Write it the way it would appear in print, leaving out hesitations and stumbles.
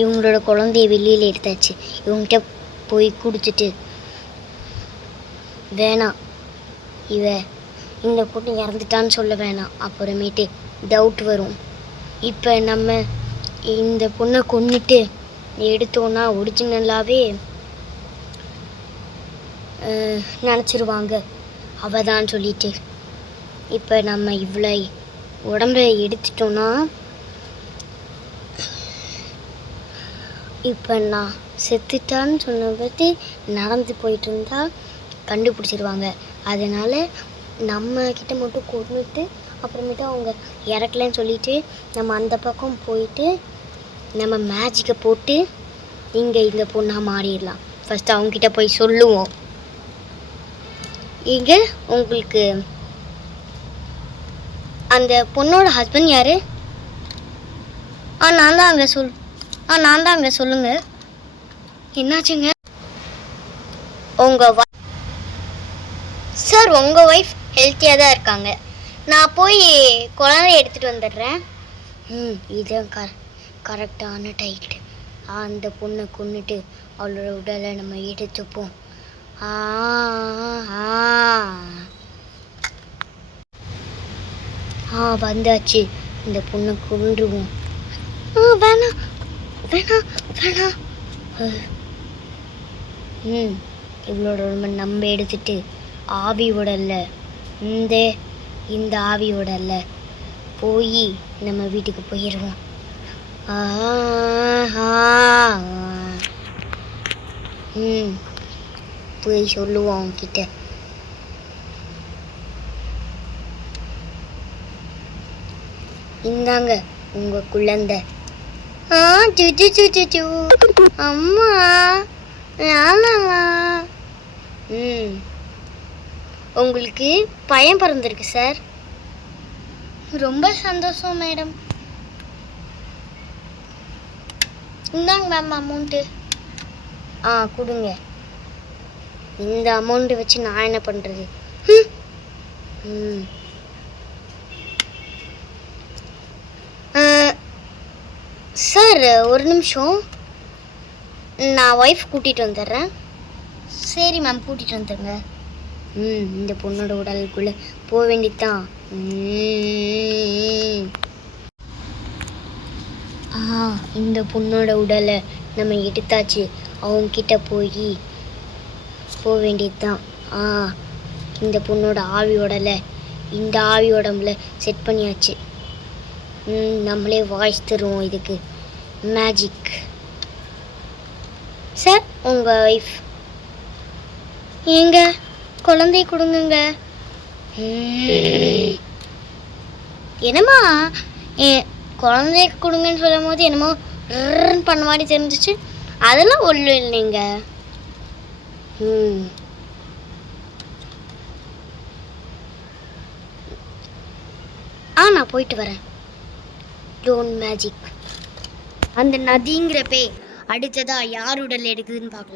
இவங்களோட குழந்தைய வெளியில் எடுத்தாச்சு. இவங்ககிட்ட போய் கொடுத்துட்டு, வேணாம் இந்த பொண்ணு இறந்துட்டான்னு சொல்ல வேணாம், அப்புறமேட்டு டவுட் வரும். இப்போ நம்ம இந்த பொண்ணை கொன்னுட்டு எடுத்தோன்னா ஒரிஜினலாகவே நினச்சிருவாங்க அவதான் சொல்லிட்டு. இப்போ நம்ம இவ்வளோ உடம்பை எடுத்துட்டோன்னா, இப்போ நான் செத்துட்டான்னு சொன்ன பற்றி நடந்து போயிட்டு இருந்தா கண்டுபிடிச்சிருவாங்க. அதனால் நம்ம கிட்ட மட்டும் கொண்டுட்டு அப்புறமேட்டு அவங்க இறக்கலன்னு சொல்லிட்டு நம்ம அந்த பக்கம் போயிட்டு நம்ம மேஜிக்கை போட்டு இங்கே இந்த பொண்ணாக மாறிடலாம். ஃபஸ்ட்டு அவங்கக்கிட்ட போய் சொல்லுவோம். இங்கே உங்களுக்கு அந்த பொண்ணோட ஹஸ்பண்ட் யார்? நான் தான் அங்கே சொல்லுங்கள். என்னாச்சுங்க? சார் உங்கள் ஒய்ஃப் ஹெல்த்தியாக தான் இருக்காங்க. நான் போய் குழந்தை எடுத்துகிட்டு வந்துடுறேன். இதுதான் கரெக்டான டைட்டு. அந்த பொண்ணை கொன்னுட்டு அவளோட உடலை நம்ம எடுத்துப்போம். வந்தாச்சு. இந்த பொண்ணை கொன்றுவோம். வேணாம் வேணாம் வேணாம். இவளோட உடம்பை நம்ம எடுத்துட்டு ஆவியோட இல்லை, இந்த ஆவியோட இல்லை, போய் நம்ம வீட்டுக்கு போயிடுவோம். போய் சொல்லுவோம் அவங்கக்கிட்ட. இந்தாங்க உங்கள் குழந்தை. அம்மா ஆமாம்மா. உங்களுக்கு பையன் பிறந்திருக்கு சார். ரொம்ப சந்தோஷம் மேடம். இந்தாங்க மேம் அமௌண்ட்டு. கொடுங்க. இந்த அமௌண்ட்டு வச்சு நான் என்ன பண்ணுறது? சார் ஒரு நிமிஷம், நான் ஒய்ஃப் கூட்டிகிட்டு வந்துடுறேன். சரி மேம், கூட்டிகிட்டு வந்துடுங்க. இந்த பொண்ணோட உடலுக்குள்ளே போக வேண்டியதுதான். இந்த பொண்ணோட உடலை நம்ம எடுத்தாச்சு. அவங்கக்கிட்ட போக வேண்டியதுதான். இந்த பொண்ணோட ஆவி உடலை இந்த ஆவி உடம்புல செட் பண்ணியாச்சு. நம்மளே வாய்ஸ் தருவோம் இதுக்கு. மேஜிக். சார் உங்கள் ஒய்ஃப் எங்க குழந்தை கொடுங்க. என்னம்மா குழந்தைய கொடுங்கன்னு சொல்லும் போது என்னமோ பண்ண மாதிரி தெரிஞ்சிச்சு. அதெல்லாம் ஒன்றும் இல்லைங்க. நான் போயிட்டு வரேன். டோன் மேஜிக். அந்த நதிங்கிற பேய் அடுத்ததா யார் உடல் எடுக்குதுன்னு பார்க்கலாம்.